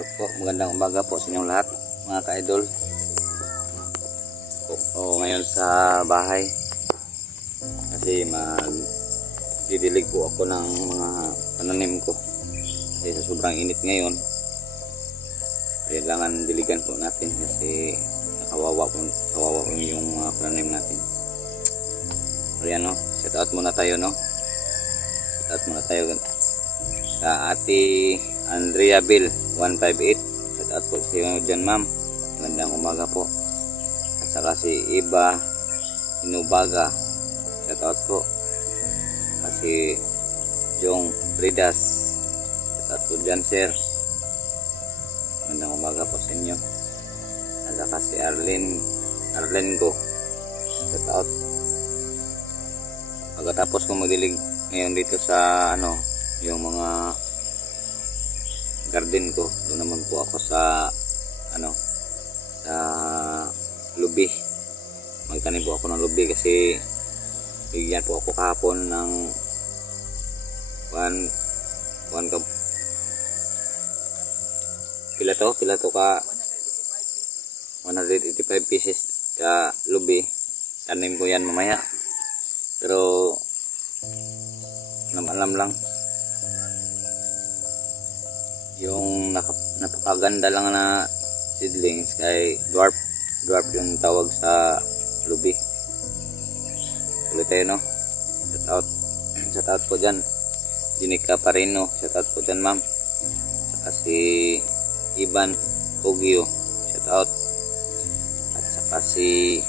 So po, magandang umaga po sa inyong lahat, mga ka-idol. O ngayon sa bahay kasi magdidilig po ako ng mga pananim ko kasi sa sobrang init ngayon kailangan diligan po natin kasi kawawa po yung mga pananim natin. So yan, no, shout out muna tayo, no, shout out muna tayo sa Ate Andrea Bill 158. Shout out po sa iyo dyan, ma'am, magandang umaga po. At saka si Iba Inubaga, shout out po. Kasi Jong Fridas, shout out po dyan, sir, magandang umaga po sa inyo. At saka si Arlen Go, shout out. Pagkatapos ko magdilig ngayon dito sa yung mga garden ko, doon naman po ako sa sa lubi. Magtanim po ako ng lubi kasi bigyan po ako kahapon ng pila to ka 185 pieces ka lubi. Tanim ko yan mamaya, pero alam lang yung napakaganda lang na seedlings kay dwarf yung tawag sa lubi. Ulit tayo, no, shout out po dyan Jinika Parino, shout out po dyan, ma'am. Saka si Iban Pugio, shout out. At saka si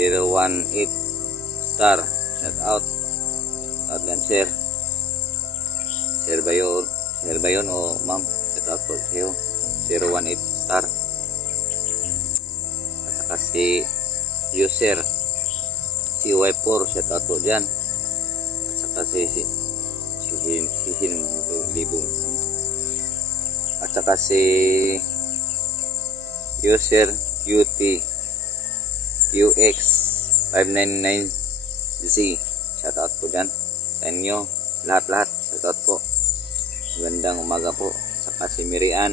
#018 star, shout out. Shout out sir. Sir ba yun o ma'am? Shout out po sa'yo. 018 star. At saka si user CY4, shout out po dyan. At saka si libong. At saka si user UX 599Z, shout out po dyan sa inyo lahat, shout out po, magandang umaga po. Saka si Mirian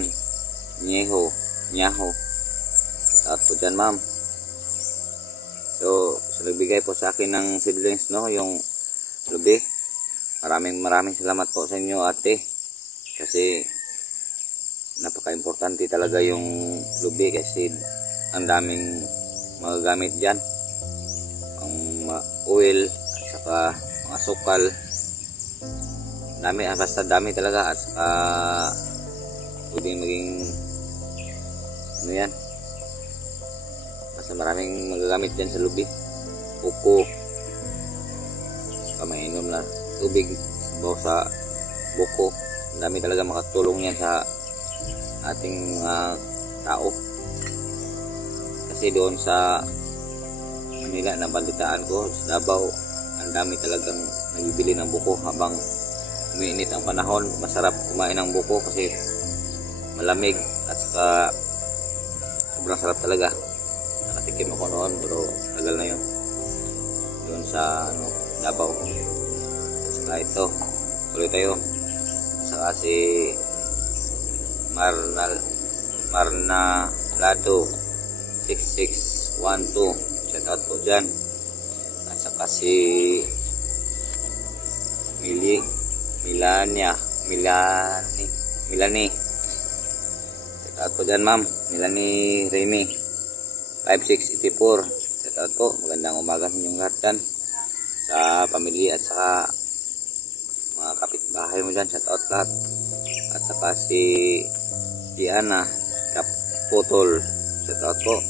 Nyaho, shout out po dyan, ma'am. So nagbigay po sa akin ng seedlings, no, yung lubi. Maraming salamat po sa inyo, ate, kasi napaka-importante talaga yung lubi kasi ang daming magagamit dyan, ang oil at saka mga sukal, dami, basta dami talaga. At saka pwedeng maging yan, basta maraming magagamit dyan sa lubi. Buko, saka mainom na tubig sa buko, dami talaga makatulong yan sa ating tao. Kasi doon sa Manila, nabalitaan ko sa Davao, ang dami talagang nagbibili ng buko habang umiinit ang panahon. Masarap kumain ng buko kasi malamig at saka sobrang sarap talaga. Nakatikim ako noon pero tagal na yun, doon sa Davao. At saka ito, tuloy tayo. Saka si Marna Lado 6612, shout out po dyan. At saka si Milani, shout out po dyan, ma'am. Milani Remy 5684, shout out po, magandang umaga sa inyong lahat dyan, sa pamilya at saka mga kapitbahay mo dyan, shout out lahat. At saka si Diana Kaputol, shout out po.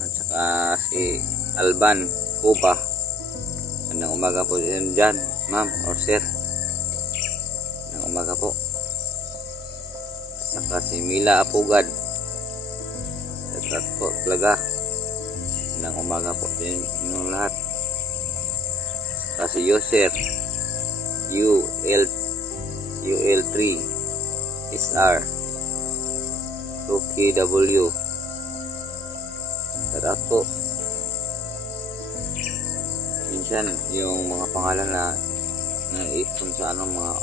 At saka si Alban Kuba, magandang umaga po dyan, ma'am or sir, magandang umaga po. At saka si Mila Apugad, shout out po talaga, magandang umaga po din inyong lahat. At saka si user UL3 SR Rookie W, shout out po. minsan yung mga pangalan na naipon sa ano mga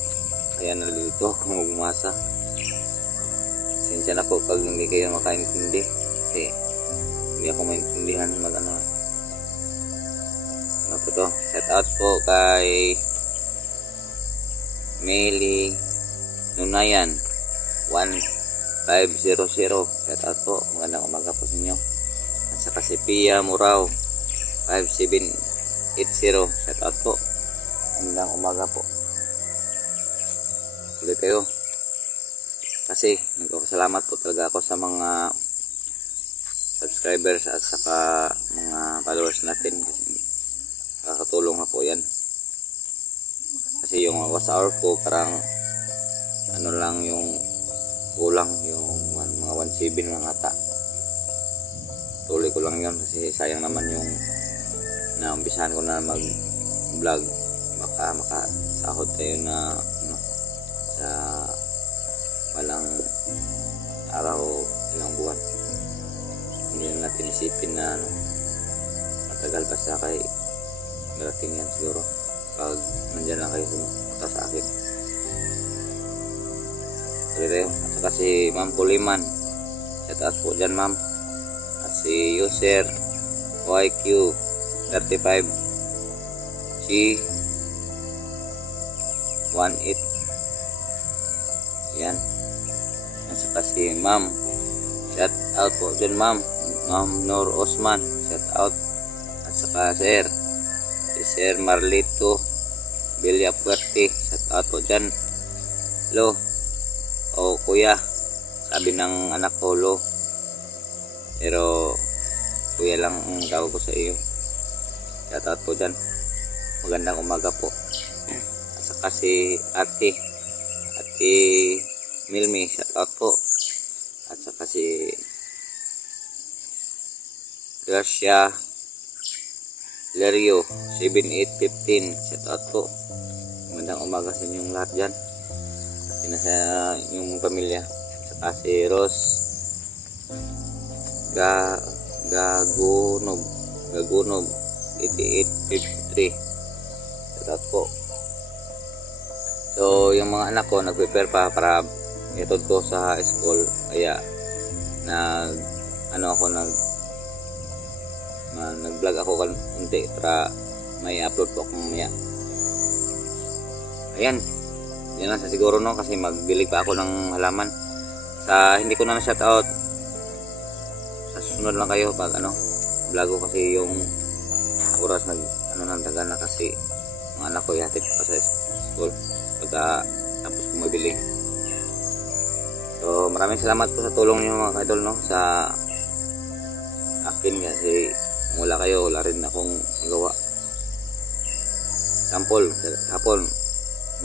kaya nalilito ako magbumasa. Sinsya na po pag hindi kayo makaintindi kasi hindi ako maintindihan mag ano. Ano po to? Shout out po kay Meli Nunayan 1500. Shout out po. Magandang umaga po sa inyo. At saka si Pia Murao 5780. Shout out po. Magandang umaga po. Ulit kayo. Kasi nagpapasalamat po talaga ako sa mga subscribers at saka mga followers natin kasi nakakatulong na po yan. Kasi yung watch hour ko parang ano lang yung kulang yung mga 1.7 lang ata. Tuloy ko lang yun kasi sayang naman yung naumpisahan ko na mag vlog. Baka makasahod tayo na ano, sa walang araw, ilang buwan. Hindi na natin isipin na ano, matagal pa sa kay darating yan siguro pag nandyan lang kayo sumupunta sa akin. Sige tayo. At saka si Ma'am Puliman, shout out po dyan ma'am. At si user YQ35 C18 yan. At saka si Ma'am, shout out po dyan ma'am. Ma'am Nur Osman, shout out. At saka si Sir Marlito Villapuerte, shout out po dyan. Hello. O kuya, sabi ng anak ko lo. Pero kuya lang ang tawag ko sa iyo. Shout out po dyan. Magandang umaga po. At saka si Ate Milmi, shout out po. At saka si Gracia Lerio 7815, shout out po. Magandang umaga sa inyong lahat dyan. Sa inyong pamilya. At saka si Rose Gagunob 8853, shout out po. So yung mga anak ko nag-prepare pa para itod ko sa school, kaya nag-vlog ako kunti para may upload ko ako mamaya. Ayan, yan lang sa siguro no, kasi magbilig pa ako ng halaman. Sa hindi ko na shout out, sa susunod lang kayo pag vlog ko kasi yung oras nang daga na kasi mga anak ko ihatid pa sa school pagka tapos ko mabiling. So maraming salamat po sa tulong niyo mga kaidol no, sa akin kasi wala kayo, wala rin akong magawa. Sample, hapon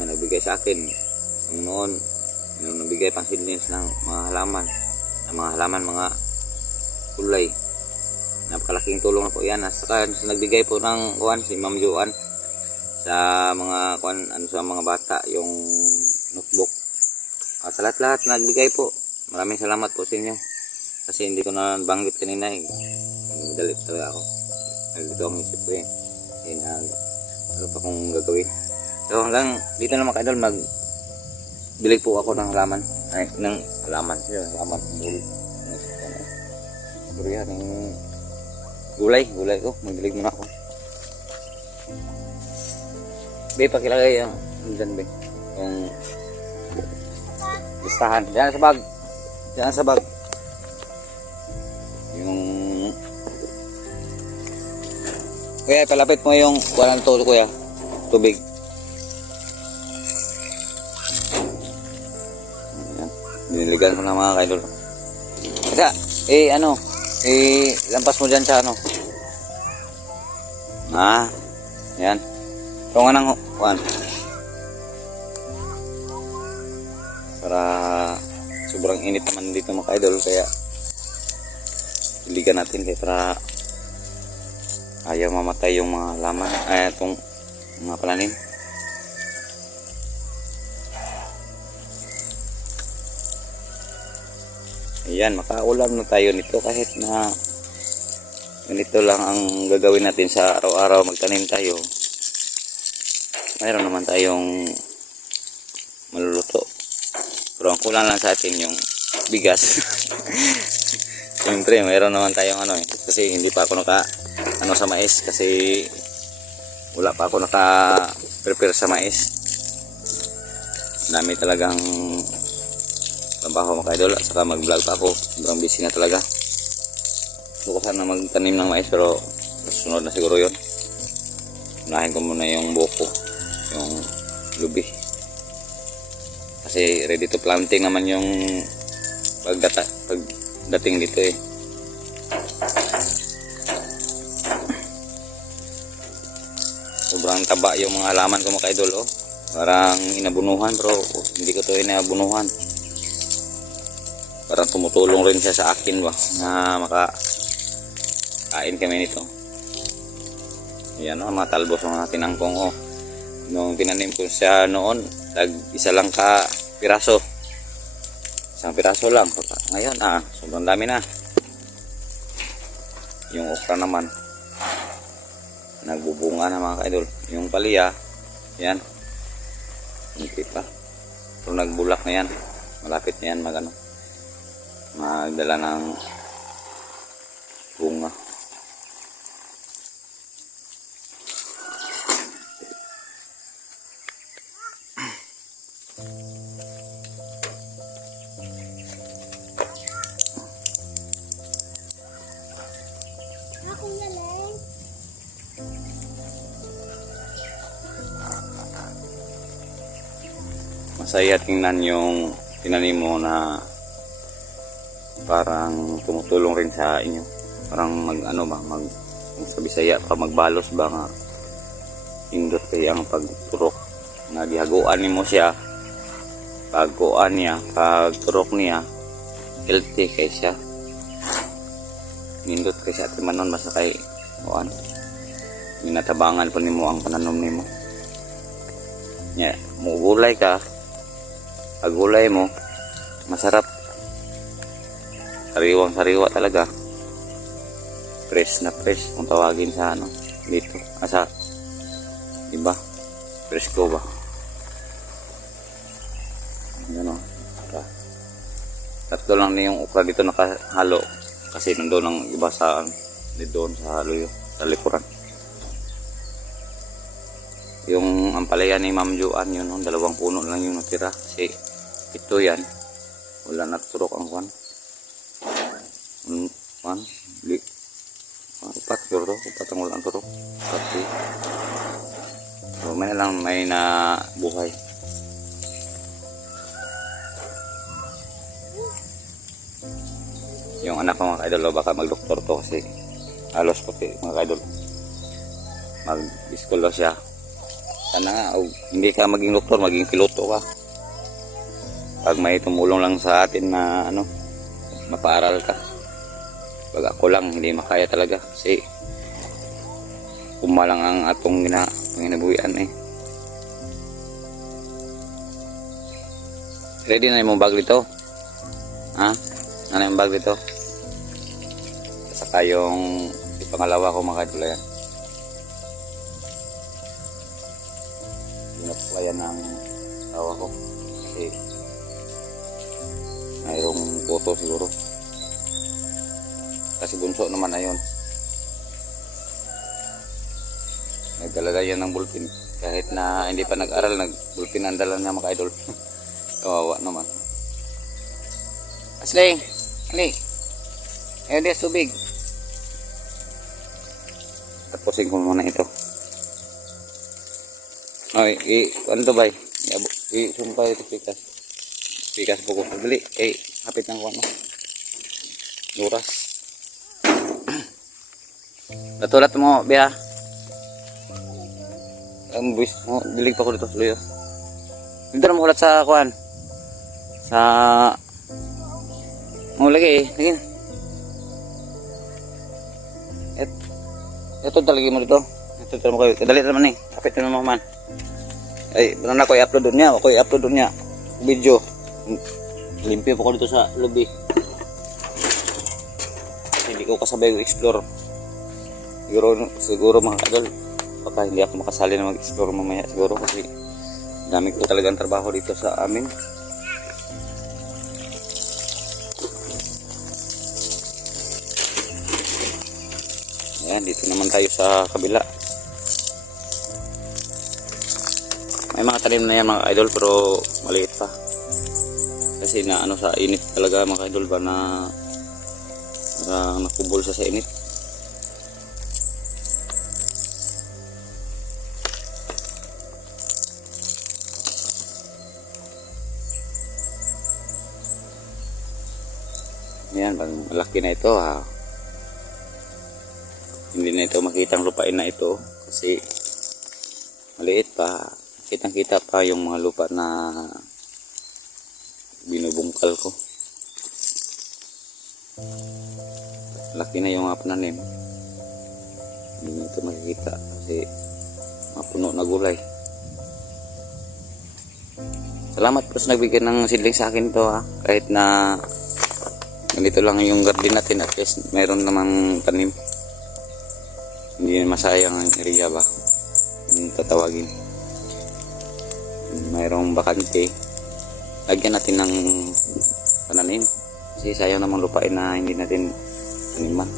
may nagbigay sa akin noon, may nagbigay pang seedlings ng mga halaman, mga kulay. Napakalaking tulong na po yan. At saka nagbigay po ng si Ma'am Joan sa mga sa mga bata yung notebook. Sa lahat nagbigay po, maraming salamat po sa inyo kasi hindi ko na banggit kanina dalit talaga ako. Nandito ang isip ko ano pa kong gagawin. So hanggang dito na mga kaidol, magbilig po ako ng halaman. Ng halaman. Gulay ko. Magbilig muna ako. Be, pakilagay yung dyan be. Yung listahan. Diyan sa bag. Yung kuya, palapit mo yung walang tulo kuya. Tubig. Ayan. Biniligan ko na mga kaidol. Kaya, lampas mo dyan sa Ayan. Ito nga ng para sobrang init naman dito mga kaidol, kaya biligan natin kaya para ayaw mamatay yung mga halaman, itong mga palanin. Ayan, makaulam na tayo nito kahit na ganito lang ang gagawin natin sa araw-araw. Magtanim tayo, mayroon naman tayong maluluto. Pero ang kulang lang sa atin yung bigas. Siyempre mayroon naman tayong ano eh, kasi hindi pa ako sa mais, kasi wala pa ako prepare sa mais. Dami talagang trabaho mga idol, at saka mag-vlog pa ako, sobrang busy na talaga. Gusto ko sana magtanim ng mais, pero susunod na siguro yon. Unahin ko muna yung buko, yung lubi, kasi ready to planting naman yung pagdating dito eh. Sobrang taba yung mga halaman ko mga idol, oh. Parang inabunuhan, pero hindi ko to inabunuhan. Parang tumutulong rin siya sa akin ba, na makakain kami nito. Yan o, mga talbos ng mga tinangkong, oh. Nung tinanim ko siya noon, isa lang ka piraso. Isang piraso lang. Ngayon sobrang dami na. Yung okra naman nagbubunga na mga kaidol. Yung palya, yan, hindi pa, pero nagbulak na yan. Malapit na yan magdala ng bunga. Masaya tingnan yung tinanim mo na parang tumutulong rin sa inyo. Parang sa Bisaya pa magbalos ba nga indot kaya ang pagturok na gihaguan nimo siya. Pagkuan niya, pagturok niya, healthy kay siya. Nindot kay siya timanon basta kay minatabangan po nimo ang pananom nimo. Nya, mugulay ka. Pag gulay mo, masarap. Sariwang-sariwa talaga. Fresh na fresh kung tawagin sa dito. Diba? Presko ba? Ano? Tatlo lang na yung okra dito nakahalo. Kasi nandoon ang iba doon sa halo yun, sa likuran. Yung ampalaya ni Ma'am Joan yun, 2 puno lang yung natira. Kasi ito yan, wala naturok ang kwan. Upat ang walang turok. So may na buhay. Yung anak ko mga kaidol, baka magdoktor to kasi halos puti mga kaidol. Mag-iskolo siya. Sana nga, hindi ka maging doktor, maging piloto ka. Pag may tumulong lang sa atin na mapaaral ka. Pag ako lang, hindi makaya talaga. Kasi kumalang ang atong ginabuhian eh. Ready na yung bag dito? Ha? Ano yung bag dito? Saka yung pangalawa ko mga kadulayan. Pinaplayan ng tawa ko. Kasi mayroong photo siguro. Kasi bunso naman ayon. Nagdala yan ng bulpin. Kahit na hindi pa nag-aral, nag-bulpin ang dala niya mga idol. Kawawa naman. Asling! Ali! Ayaw diya tubig. Tapusin ko muna ito. Ay, ano to ba? Sumpay ito pikas. Pikas po ko. Dali. Hapit ng kuwan mo. Duras. Natulat mo, Bea. Buwis mo. Dilig pa ko dito. Luyo. Dito na mo ulat sa kuwan. Sa... lagi. Ito talaga mo dito. Ito talaga mo kayo. Dali naman eh. Hapit na naman. Ay, benar na ko i-upload doon niya. Ako i-upload doon niya. Video. Limpyo po ko dito sa lobby. Hindi ko kasabay explore. siguro mga idol, baka hindi ako makasali na mag-explore mamaya siguro kasi dami ko talagang trabaho dito sa amin. Ayan, dito naman tayo sa kabila. May mga tanim na yan mga idol pero maliit pa. Kasi na ano sa init talaga mga idol ba na nakubol sa init. Ayan, malaki na ito ha. Hindi na ito makitang lupain na ito kasi maliit pa. Kitang-kita pa yung mga lupa na binubungkal ko. Laki na yung mga pananim. Hindi na ito makikita kasi mapuno na gulay. Salamat po sa nagbigay ng seedling sa akin to ha. Kahit na ganito lang yung garden natin, at least meron namang tanim. Hindi masayang ang area ba yung tatawagin. Mayroong bakante, lagyan natin ng pananim kasi sayang namang lupain na hindi natin taniman.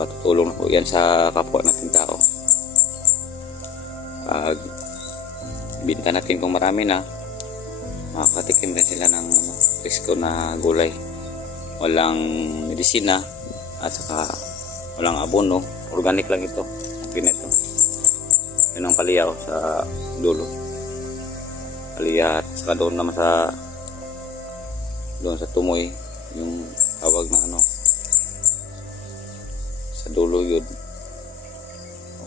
Tutulong na po yan sa kapwa natin tao. Pag binta natin kung marami na, makakatikim rin sila ng presko na gulay, walang medisina at saka walang abono, organic lang ito. Ito yun ang paliyaw sa dulo, paliya, at saka doon naman doon sa tumoy yung tawag na ano sa dulo yun.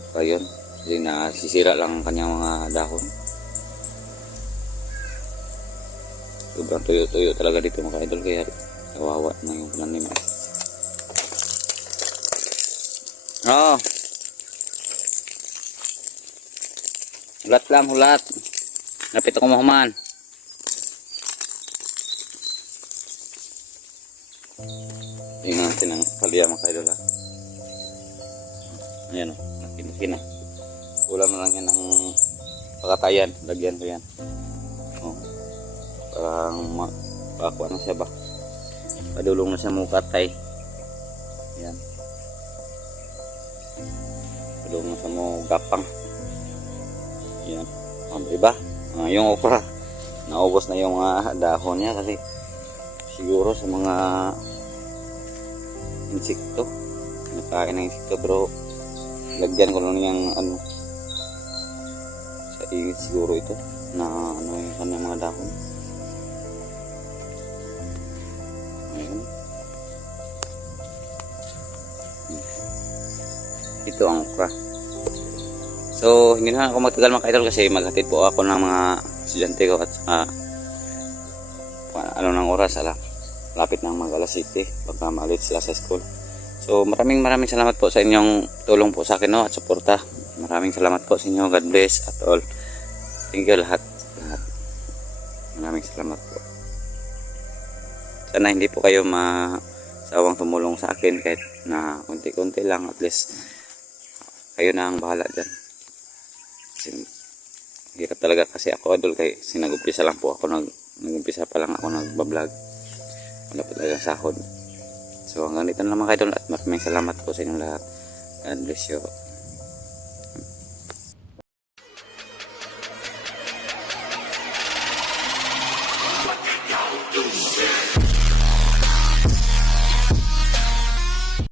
Okay, yun kasi nasisira lang ang kanyang mga dahon. Sobrang tuyo-tuyo talaga dito mga idol, kaya kawawa na yung pananim. Hulat lang, hulat. Napit ako mahuman. Tingnan natin ang palya mga idol ha. Ayan o, nakinaki na. Ulam na lang yan ng pakatayan. Lagyan ko yan. Parang makakuha na siya ba. Padulong na siya mukatay. Ayan. Padulong na siya mukapang. Ayan. Iba. Yung okra. Naubos na yung dahon niya kasi siguro sa mga insekto. Nakain ng insekto, pero lagyan ko lang yung ano sa ingit siguro ito na ano yung kanyang mga dahon. Ayan. Ito ang okra. So hindi na ako magtagal mga idol kasi maghatid po ako ng mga estudyante ko at ano ng oras, lapit ng mga alas 7 pagka maalit sila sa school. So maraming salamat po sa inyong tulong po sa akin at suporta. Maraming salamat po sa inyo. God bless at all. Thank you lahat. Maraming salamat po. Sana hindi po kayo masawang tumulong sa akin kahit na konti-konti lang, at least kayo na ang bahala dyan. Kasi hirap talaga kasi ako idol, kasi nag-umpisa lang po ako, nag-umpisa pa lang ako nagbablog. Wala po talaga sahod. So hanggang dito na lang mga idol at maraming salamat po sa inyong lahat. God bless you.